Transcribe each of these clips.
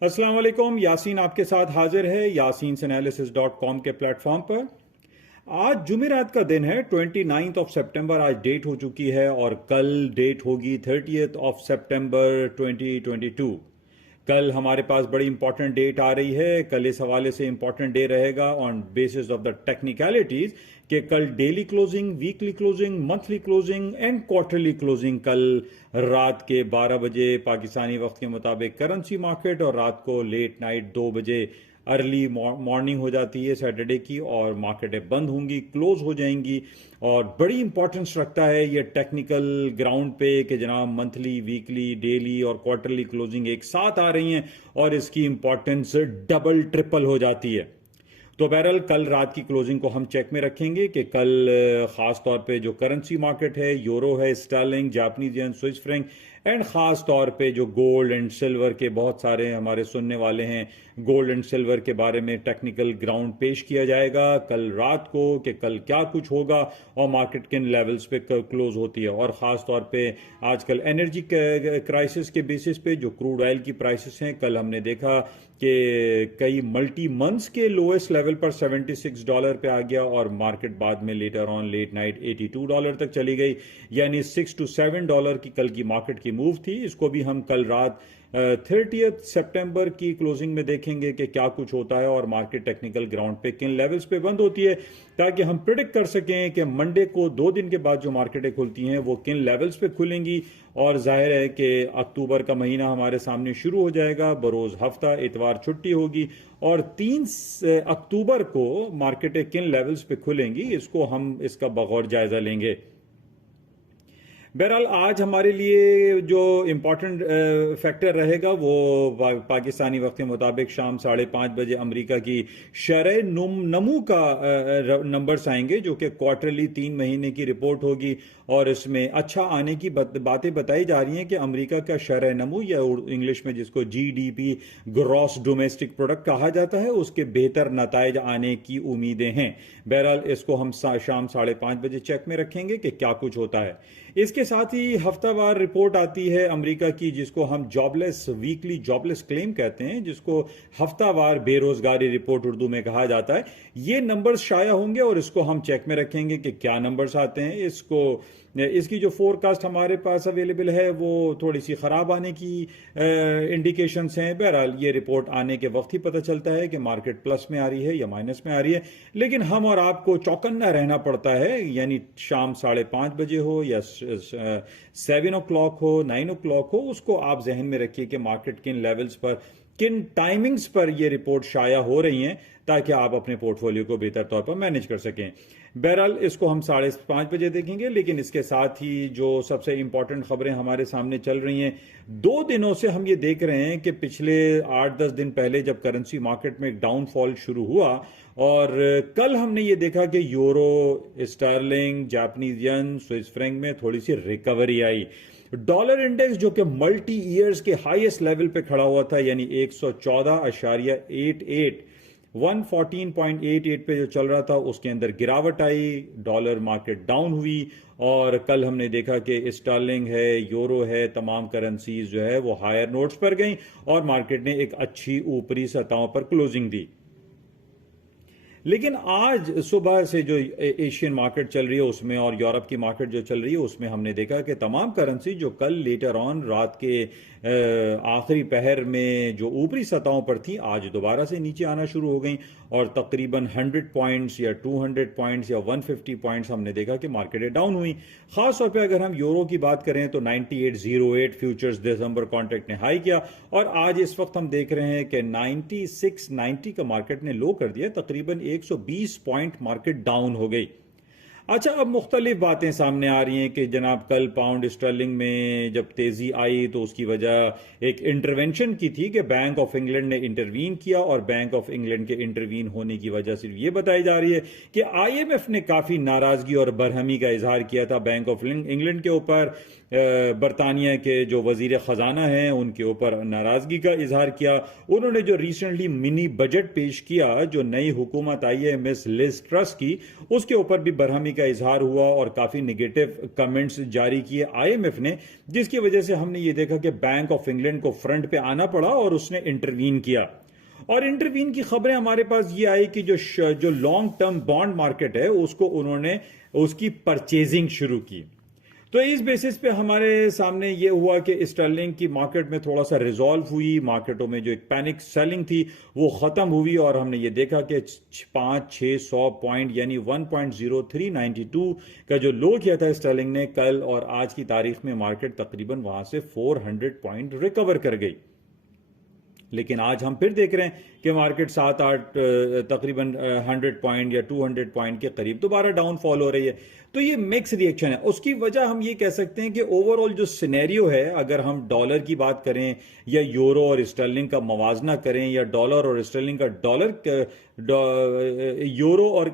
अस्सलाम वालेकुम। यासीन आपके साथ हाजिर है yasinanalysis.com के प्लेटफॉर्म पर। आज जुमेरात का दिन है, 29 ऑफ सितंबर आज डेट हो चुकी है और कल डेट होगी 30 ऑफ सितंबर 2022। कल हमारे पास बड़ी इंपॉर्टेंट डेट आ रही है। कल इस हवाले से इंपॉर्टेंट डे रहेगा on basis of the technicalities कि कल daily closing, weekly closing, monthly closing and quarterly closing कल रात के 12 बजे पाकिस्तानी वक्त के मुताबिक करेंसी मार्केट और रात को लेट नाइट 2 बजे अर्ली मॉर्निंग हो जाती है सैटरडे की और मार्केटें बंद होंगी, क्लोज हो जाएंगी। और बड़ी इंपॉर्टेंस रखता है ये टेक्निकल ग्राउंड पे कि जनाब मंथली, वीकली, डेली और क्वार्टरली क्लोजिंग एक साथ आ रही हैं और इसकी इंपॉर्टेंस डबल ट्रिपल हो जाती है। तो बहरहाल कल रात की क्लोजिंग को हम चेक में रखेंगे कि कल खास तौर पे जो करेंसी मार्केट है, यूरो है, sterling, Japanese yen, Swiss franc and खास तौर पे जो गोल्ड एंड सिल्वर के बहुत सारे हमारे सुनने वाले हैं, गोल्ड एंड सिल्वर के बारे में टेक्निकल ग्राउंड पेश किया जाएगा कल रात को कि कल क्या कुछ होगा और मार्केट किन लेवल्स पे क्लोज होती है। और ख़ास तौर पे आजकल एनर्जी क्राइसिस के बेसिस पे जो क्रूड ऑयल की प्राइसेस हैं, कल हमने देखा कि कई मल्टी मंथ्स के लोएस्ट लेवल पर $76 पे आ गया और मार्केट बाद में लेटर ऑन लेट नाइट $82 तक चली गई, यानी $6 to $7 की कल की मार्केट की मूव थी। इसको भी हम कल रात 30 सितंबर की क्लोजिंग में देखेंगे कि क्या कुछ होता है और मार्केट टेक्निकल ग्राउंड पे किन लेवल्स पे बंद होती है, ताकि हम प्रिडिक्ट कर सकें कि मंडे को 2 दिन के बाद जो मार्केटें खुलती हैं वो किन लेवल्स पे खुलेंगी। और जाहिर है कि अक्टूबर का महीना हमारे सामने शुरू हो जाएगा, बरोज हफ्ता इतवार छुट्टी होगी और 3 अक्टूबर को मार्केटें किन लेवल्स पे खुलेंगी इसको हम इसका बगौर जायजा लेंगे। बहरहाल आज हमारे लिए जो इम्पोर्टेंट फैक्टर रहेगा वो पाकिस्तानी वक्त के मुताबिक शाम 5:30 बजे अमेरिका की शरह नमू का नंबर्स आएंगे जो कि क्वार्टरली 3 महीने की रिपोर्ट होगी और इसमें अच्छा आने की बातें बताई जा रही हैं कि अमेरिका का शरह नमू या इंग्लिश में जिसको GDP ग्रॉस डोमेस्टिक प्रोडक्ट कहा जाता है उसके बेहतर नताइज आने की उम्मीदें हैं। बहरहाल इसको हम शाम 5:30 बजे चेक में रखेंगे कि क्या कुछ होता है। इसके साथ ही हफ्तावार रिपोर्ट आती है अमेरिका की जिसको हम जॉबलेस वीकली जॉबलेस क्लेम कहते हैं, जिसको हफ्तावार बेरोजगारी रिपोर्ट उर्दू में कहा जाता है। ये नंबर्स शाया होंगे और इसको हम चेक में रखेंगे कि क्या नंबर्स आते हैं। इसकी जो फोरकास्ट हमारे पास अवेलेबल है वो थोड़ी सी खराब आने की इंडिकेशंस हैं। बहरहाल ये रिपोर्ट आने के वक्त ही पता चलता है कि मार्केट प्लस में आ रही है या माइनस में आ रही है, लेकिन हम और आपको चौकन्ना रहना पड़ता है, यानी शाम 5:30 बजे हो या 7 o'clock हो, 9 o'clock हो, उसको आप जहन में रखिए कि मार्केट किन लेवल्स पर, किन टाइमिंग्स पर ये रिपोर्ट शाया हो रही हैं, ताकि आप अपने पोर्टफोलियो को बेहतर तौर पर मैनेज कर सकें। बहरहाल इसको हम 5:30 बजे देखेंगे, लेकिन इसके साथ ही जो सबसे इंपॉर्टेंट खबरें हमारे सामने चल रही हैं, 2 दिनों से हम ये देख रहे हैं कि पिछले 8-10 दिन पहले जब करेंसी मार्केट में एक डाउनफॉल शुरू हुआ और कल हमने ये देखा कि euro, sterling, Japanese yen, Swiss franc में थोड़ी सी रिकवरी आई। डॉलर इंडेक्स जो कि मल्टी ईयर्स के हाईएस्ट लेवल पे खड़ा हुआ था, यानी 114.88 114.88 पे जो चल रहा था उसके अंदर गिरावट आई, डॉलर मार्केट डाउन हुई और कल हमने देखा कि स्टर्लिंग है, यूरो है, तमाम करेंसीज जो है वो हायर नोट्स पर गई और मार्केट ने एक अच्छी ऊपरी सतहों पर क्लोजिंग दी। लेकिन आज सुबह से जो एशियन मार्केट चल रही है उसमें और यूरोप की मार्केट जो चल रही है उसमें हमने देखा कि तमाम करेंसी जो कल लेटर ऑन रात के आखिरी पहर में जो ऊपरी सतहों पर थी आज दोबारा से नीचे आना शुरू हो गई और तकरीबन 100 पॉइंट्स या 200 पॉइंट्स या 150 पॉइंट्स हमने देखा कि मार्केटें डाउन हुई। खास तौर पे अगर हम यूरो की बात करें तो 98.08 फ्यूचर्स दिसंबर कॉन्ट्रैक्ट ने हाई किया और आज इस वक्त हम देख रहे हैं कि 96.90 का मार्केट ने लो कर दिया, तकरीबन 120 पॉइंट मार्केट डाउन हो गई। अच्छा, अब मुख्तलिफ बातें सामने आ रही हैं कि जनाब कल पाउंड स्टर्लिंग में जब तेजी आई तो उसकी वजह एक इंटरवेंशन की थी कि बैंक ऑफ इंग्लैंड ने इंटरवीन किया और बैंक ऑफ इंग्लैंड के इंटरवीन होने की वजह सिर्फ ये बताई जा रही है कि IMF ने काफी नाराजगी और बरहमी का इजहार किया था बैंक ऑफ इंग्लैंड के ऊपर बरतानिया के जो वजीर ख़जाना हैं उनके ऊपर नाराज़गी का इजहार किया। उन्होंने जो रिसेंटली मिनी बजट पेश किया, जो नई हुकूमत आई है मिस लिज ट्रस की, उसके ऊपर भी बरहमी का इजहार हुआ और काफ़ी निगेटिव कमेंट्स जारी किए आईएमएफ ने, जिसकी वजह से हमने ये देखा कि बैंक ऑफ इंग्लैंड को फ्रंट पे आना पड़ा और उसने इंटरवीन किया। और इंटरवीन की खबरें हमारे पास ये आई कि जो लॉन्ग टर्म बॉन्ड मार्केट है उसको उन्होंने उसकी परचेजिंग शुरू की। तो इस बेसिस पे हमारे सामने ये हुआ कि स्टर्लिंग की मार्केट में थोड़ा सा रिजॉल्व हुई, मार्केटों में जो एक पैनिक सेलिंग थी वो खत्म हुई और हमने ये देखा कि 500-600 पॉइंट यानी 1.0392 का जो लो किया था स्टर्लिंग ने कल और आज की तारीख में मार्केट तकरीबन वहां से 400 पॉइंट रिकवर कर गई। लेकिन आज हम फिर देख रहे हैं कि मार्केट 7-8 तकरीबन 100 पॉइंट या 200 पॉइंट के करीब दोबारा डाउनफॉल हो रही है। तो ये मिक्स रिएक्शन है। उसकी वजह हम ये कह सकते हैं कि ओवरऑल जो सिनेरियो है, अगर हम डॉलर की बात करें या यूरो और स्टर्लिंग का मवाजना करें या डॉलर और स्टर्लिंग का यूरो और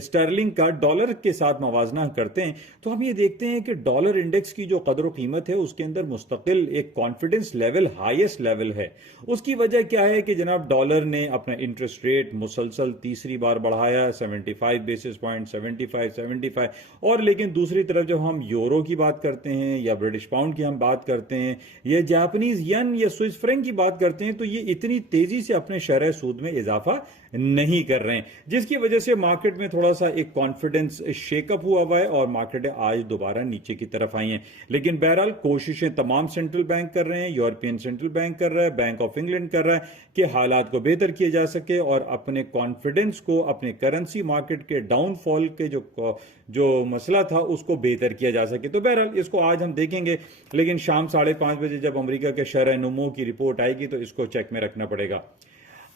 स्टर्लिंग का डॉलर के साथ मवाजना करते हैं, तो हम ये देखते हैं कि डॉलर इंडेक्स की जो कदर कीमत है उसके अंदर मुस्तकिल एक कॉन्फिडेंस लेवल हाईएस्ट लेवल है। उसकी वजह क्या है कि जनाब डॉलर ने अपना इंटरेस्ट रेट मुसलसल तीसरी बार बढ़ाया, 75 बेसिस पॉइंट, 75 और लेकिन दूसरी तरफ जब हम यूरो की बात करते हैं या ब्रिटिश पाउंड की हम बात करते हैं या जापानीज येन या स्विस फ्रैंक की बात करते हैं, तो ये इतनी तेजी से अपने शरह सूद में इजाफा नहीं कर रहे हैं, जिसकी वजह से मार्केट में थोड़ा सा एक कॉन्फिडेंस शेकअप हुआ है और मार्केटें आज दोबारा नीचे की तरफ आई हैं। लेकिन बहरहाल कोशिशें तमाम सेंट्रल बैंक कर रहे हैं, यूरोपियन सेंट्रल बैंक कर रहा है, बैंक ऑफ इंग्लैंड कर रहा है कि हालात को बेहतर किए जा सके और अपने कॉन्फिडेंस को, अपने करेंसी मार्केट के डाउनफॉल के जो मसला था उसको बेहतर किया जा सके। तो बहरहाल इसको आज हम देखेंगे, लेकिन शाम 5:30 बजे जब अमेरिका के शरह नुमो की रिपोर्ट आएगी तो इसको चेक में रखना पड़ेगा।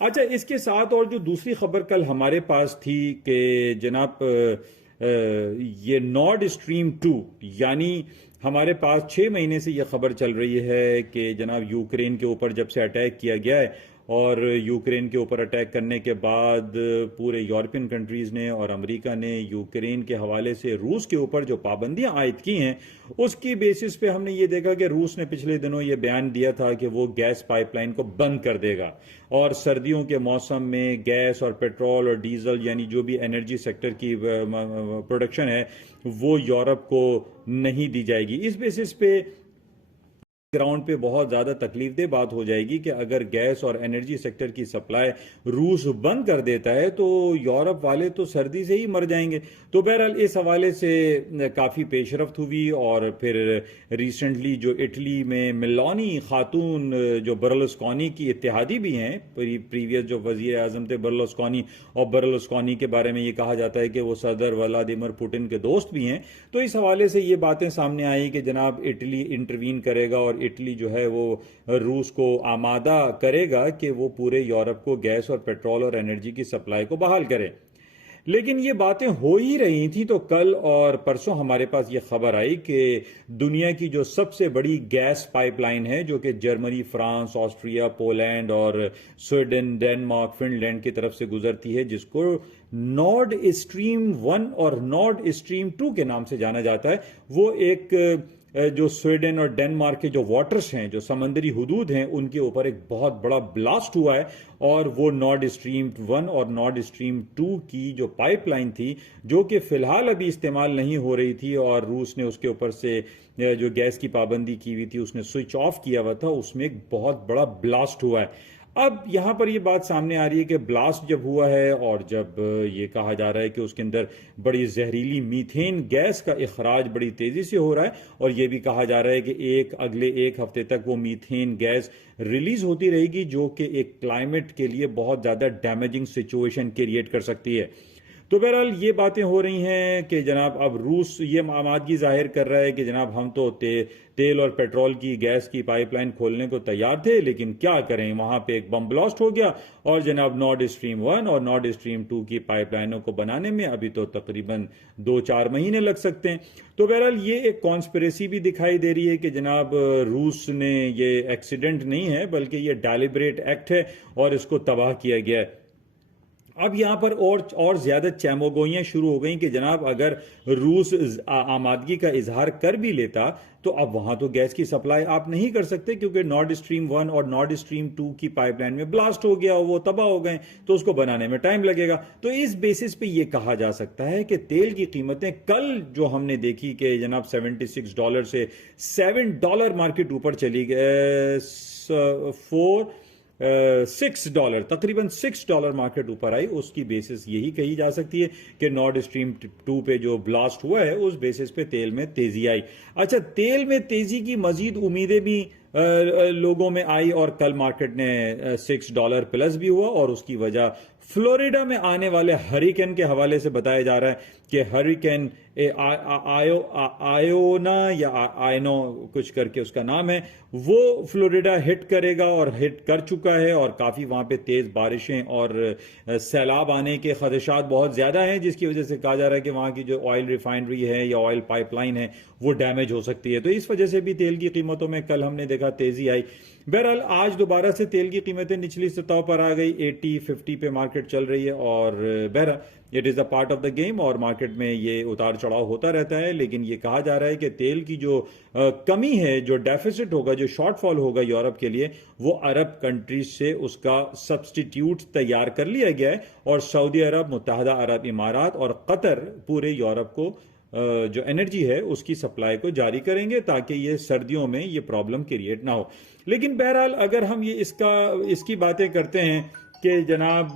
अच्छा, इसके साथ और जो दूसरी खबर कल हमारे पास थी कि जनाब ये नॉर्ड स्ट्रीम 2 यानी हमारे पास 6 महीने से ये खबर चल रही है कि जनाब यूक्रेन के ऊपर जब से अटैक किया गया है और यूक्रेन के ऊपर अटैक करने के बाद पूरे यूरोपियन कंट्रीज ने और अमेरिका ने यूक्रेन के हवाले से रूस के ऊपर जो पाबंदियां आयद की हैं, उसकी बेसिस पे हमने ये देखा कि रूस ने पिछले दिनों ये बयान दिया था कि वो गैस पाइपलाइन को बंद कर देगा और सर्दियों के मौसम में गैस और पेट्रोल और डीजल यानी जो भी एनर्जी सेक्टर की प्रोडक्शन है वो यूरोप को नहीं दी जाएगी। इस बेसिस पे ग्राउंड पे बहुत ज्यादा तकलीफदेह बात हो जाएगी कि अगर गैस और एनर्जी सेक्टर की सप्लाई रूस बंद कर देता है तो यूरोप वाले तो सर्दी से ही मर जाएंगे। तो बहरहाल इस हवाले से काफी पेशरफ्त हुई और फिर रिसेंटली जो इटली में मिलानी खातून जो बर्लुस्कोनी की इत्तेहादी भी हैं, प्रीवियस जो वजीर आजम थे बर्लुस्कोनी, और बर्लुस्कोनी के बारे में ये कहा जाता है कि वो सदर व्लादिमीर पुतिन के दोस्त भी हैं, तो इस हवाले से ये बातें सामने आई कि जनाब इटली इंटरवीन करेगा और इटली जो है वो रूस को आमादा करेगा कि वो पूरे यूरोप को गैस और पेट्रोल और एनर्जी की सप्लाई को बहाल करे। लेकिन ये बातें हो ही रही थी तो कल और परसों हमारे पास ये खबर आई कि दुनिया की जो सबसे बड़ी गैस पाइपलाइन है जो कि जर्मनी, फ्रांस, ऑस्ट्रिया, पोलैंड और स्वीडन, डेनमार्क, फिनलैंड की तरफ से गुजरती है, जिसको नॉर्ड स्ट्रीम 1 और नॉर्ड स्ट्रीम 2 के नाम से जाना जाता है, वो एक जो स्वीडन और डेनमार्क के जो वाटर्स हैं, जो समंदरी हुदूद हैं, उनके ऊपर एक बहुत बड़ा ब्लास्ट हुआ है और वो नॉर्ड स्ट्रीम 1 और नॉर्ड स्ट्रीम 2 की जो पाइपलाइन थी जो कि फिलहाल अभी इस्तेमाल नहीं हो रही थी और रूस ने उसके ऊपर से जो गैस की पाबंदी की हुई थी उसने स्विच ऑफ किया हुआ था, उसमें एक बहुत बड़ा ब्लास्ट हुआ है। अब यहां पर ये बात सामने आ रही है कि ब्लास्ट जब हुआ है और जब ये कहा जा रहा है कि उसके अंदर बड़ी जहरीली मीथेन गैस का इखराज बड़ी तेजी से हो रहा है और ये भी कहा जा रहा है कि अगले एक हफ्ते तक वो मीथेन गैस रिलीज होती रहेगी, जो कि एक क्लाइमेट के लिए बहुत ज्यादा डैमेजिंग सिचुएशन क्रिएट कर सकती है। तो बहरहाल ये बातें हो रही हैं कि जनाब अब रूस ये आमादगी जाहिर कर रहा है कि जनाब हम तो तेल और पेट्रोल की, गैस की पाइपलाइन खोलने को तैयार थे, लेकिन क्या करें, वहां पे एक बम ब्लास्ट हो गया और जनाब नॉर्ड स्ट्रीम 1 और नॉर्ड स्ट्रीम 2 की पाइपलाइनों को बनाने में अभी तो तकरीबन 2-4 महीने लग सकते हैं। तो बहरहाल ये एक कॉन्स्पिरेसी भी दिखाई दे रही है कि जनाब रूस ने ये एक्सीडेंट नहीं है बल्कि ये डेलिब्रेट एक्ट है और इसको तबाह किया गया है। अब यहां पर और ज्यादा चैमोगोइयां शुरू हो गई कि जनाब अगर रूस आमादगी का इजहार कर भी लेता तो अब वहां तो गैस की सप्लाई आप नहीं कर सकते, क्योंकि नॉर्ड स्ट्रीम 1 और नॉर्ड स्ट्रीम 2 की पाइपलाइन में ब्लास्ट हो गया, वो तबाह हो गए, तो उसको बनाने में टाइम लगेगा। तो इस बेसिस पे ये कहा जा सकता है कि तेल की कीमतें कल जो हमने देखी कि जनाब $76 से $7 मार्केट ऊपर चली गई, $6 तकरीबन $6 मार्केट ऊपर आई, उसकी बेसिस यही कही जा सकती है कि नॉर्ड स्ट्रीम 2 पे जो ब्लास्ट हुआ है उस बेसिस पे तेल में तेजी आई। अच्छा, तेल में तेजी की मजीद उम्मीदें भी लोगों में आई और कल मार्केट ने $6 प्लस भी हुआ, और उसकी वजह फ्लोरिडा में आने वाले हरिकेन के हवाले से बताया जा रहा है कि हरिकेन आयोना या आयनो कुछ करके उसका नाम है, वो फ्लोरिडा हिट करेगा और हिट कर चुका है, और काफी वहां पे तेज बारिशें और सैलाब आने के खदशात बहुत ज्यादा हैं, जिसकी वजह से कहा जा रहा है कि वहां की जो ऑयल रिफाइनरी है या ऑयल पाइपलाइन है वो डैमेज हो सकती है। तो इस वजह से भी तेल की कीमतों में कल हमने देखा तेजी आई। बहरहाल आज दोबारा से तेल की कीमतें निचली सतह पर आ गई, 80-50 पे मार्केट चल रही है, और बहरहाल it is a part of the game, और मार्केट में ये उतार चढ़ाव होता रहता है। लेकिन ये कहा जा रहा है कि तेल की जो कमी है, जो डेफिसिट होगा, जो शॉर्टफॉल होगा यूरोप के लिए, वो अरब कंट्रीज से उसका सब्सटीट्यूट तैयार कर लिया गया है, और सऊदी अरब, मुत्तहदा अरब इमारात और कतर पूरे यूरोप को जो एनर्जी है उसकी सप्लाई को जारी करेंगे, ताकि ये सर्दियों में ये प्रॉब्लम क्रिएट ना हो। लेकिन बहरहाल अगर हम ये इसकी बातें करते हैं कि जनाब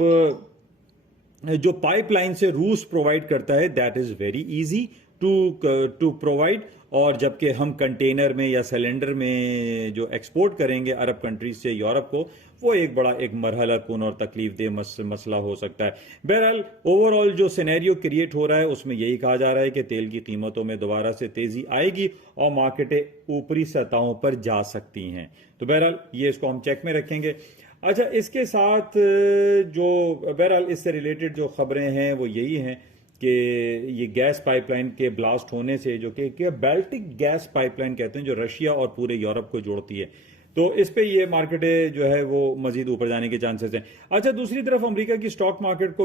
जो पाइपलाइन से रूस प्रोवाइड करता है, that is very easy to provide, और जबकि हम कंटेनर में या सिलेंडर में जो एक्सपोर्ट करेंगे अरब कंट्रीज से यूरोप को, वो एक मरहला कुन और तकलीफ दे मसला हो सकता है। बहरहाल ओवरऑल जो सिनेरियो क्रिएट हो रहा है उसमें यही कहा जा रहा है कि तेल की कीमतों में दोबारा से तेजी आएगी और मार्केटें ऊपरी सतहों पर जा सकती हैं। तो बहरहाल ये इसको हम चेक में रखेंगे। अच्छा, इसके साथ जो बहरहाल इससे रिलेटेड जो खबरें हैं वो यही हैं कि ये गैस पाइपलाइन के ब्लास्ट होने से, जो कि बाल्टिक गैस पाइपलाइन कहते हैं, जो रशिया और पूरे यूरोप को जोड़ती है, तो इस पे ये मार्केटें जो है वो मजीद ऊपर जाने के चांसेस हैं। अच्छा, दूसरी तरफ अमेरिका की स्टॉक मार्केट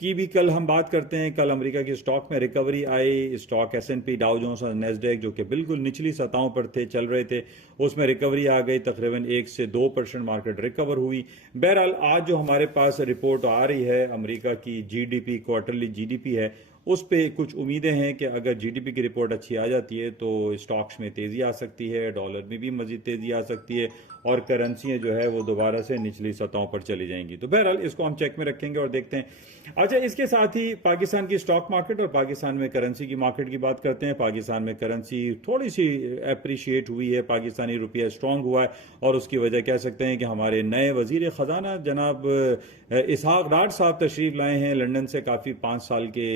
की भी कल हम बात करते हैं। कल अमेरिका की स्टॉक में रिकवरी आई, स्टॉक S&P, डाउ जोन्स और नेस्डैक जो कि बिल्कुल निचली सतहों पर थे, चल रहे थे, उसमें रिकवरी आ गई, तकरीबन 1 से 2% मार्केट रिकवर हुई। बहरहाल आज जो हमारे पास रिपोर्ट आ रही है अमेरिका की GDP, क्वार्टरली GDP है, उस पे कुछ उम्मीदें हैं कि अगर GDP की रिपोर्ट अच्छी आ जाती है तो स्टॉक्स में तेजी आ सकती है, डॉलर में भी मजीद तेजी आ सकती है, और करेंसियां जो है वो दोबारा से निचली सतहों पर चली जाएंगी। तो बहरहाल इसको हम चेक में रखेंगे और देखते हैं। अच्छा, इसके साथ ही पाकिस्तान की स्टॉक मार्केट और पाकिस्तान में करेंसी की मार्केट की बात करते हैं। पाकिस्तान में करेंसी थोड़ी सी अप्रिशिएट हुई है, पाकिस्तानी रुपया स्ट्रांग हुआ है, और उसकी वजह कह सकते हैं कि हमारे नए वजीर खजाना जनाब इसहाक डार साहब तशरीफ लाए हैं लंदन से, काफी 5 साल के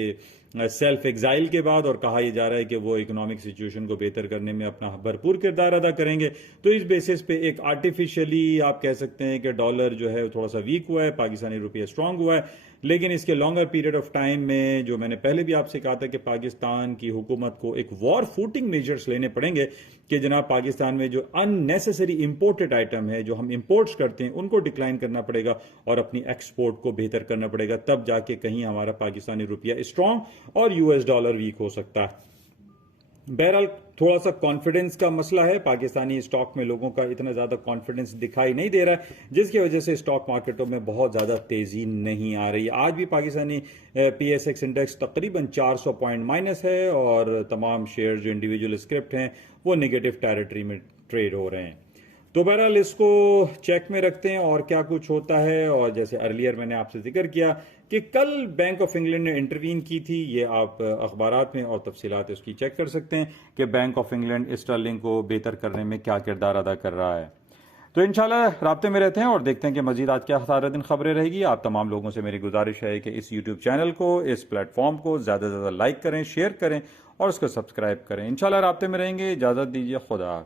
सेल्फ एग्जाइल के बाद, और कहा यह जा रहा है कि वो इकोनॉमिक सिचुएशन को बेहतर करने में अपना भरपूर किरदार अदा करेंगे। तो इस बेसिस पे एक आर्टिफिशियली आप कह सकते हैं कि डॉलर जो है थोड़ा सा वीक हुआ है, पाकिस्तानी रुपया स्ट्रांग हुआ है। लेकिन इसके लॉन्गर पीरियड ऑफ टाइम में, जो मैंने पहले भी आपसे कहा था कि पाकिस्तान की हुकूमत को एक वॉर फूटिंग मेजर्स लेने पड़ेंगे कि जनाब पाकिस्तान में जो अननेसेसरी इंपोर्टेड आइटम है, जो हम इंपोर्ट्स करते हैं, उनको डिक्लाइन करना पड़ेगा और अपनी एक्सपोर्ट को बेहतर करना पड़ेगा, तब जाके कहीं हमारा पाकिस्तानी रुपया स्ट्रांग और US डॉलर वीक हो सकता है। बहरहाल थोड़ा सा कॉन्फिडेंस का मसला है, पाकिस्तानी स्टॉक में लोगों का इतना ज्यादा कॉन्फिडेंस दिखाई नहीं दे रहा है, जिसकी वजह से स्टॉक मार्केटों में बहुत ज्यादा तेजी नहीं आ रही। आज भी पाकिस्तानी PSX इंडेक्स तकरीबन 400 पॉइंट माइनस है, और तमाम शेयर जो इंडिविजुअल स्क्रिप्ट हैं वो नेगेटिव टेरिटरी में ट्रेड हो रहे हैं। तो बहरहाल इसको चेक में रखते हैं और क्या कुछ होता है। और जैसे अर्लियर मैंने आपसे जिक्र किया कि कल बैंक ऑफ इंग्लैंड ने इंटरवीन की थी, ये आप अखबारात में और तफसीलात उसकी चेक कर सकते हैं कि बैंक ऑफ इंग्लैंड स्टर्लिंग को बेहतर करने में क्या किरदार अदा कर रहा है। तो इंशाल्लाह राब्ते में रहते हैं और देखते हैं कि मजीद आज क्या सारा दिन खबरें रहेगी। आप तमाम लोगों से मेरी गुजारिश है कि इस यूट्यूब चैनल को, इस प्लेटफॉर्म को ज़्यादा से ज़्यादा लाइक करें, शेयर करें और उसको सब्सक्राइब करें। इंशाल्लाह राब्ते में रहेंगे। इजाज़त दीजिए, खुदा।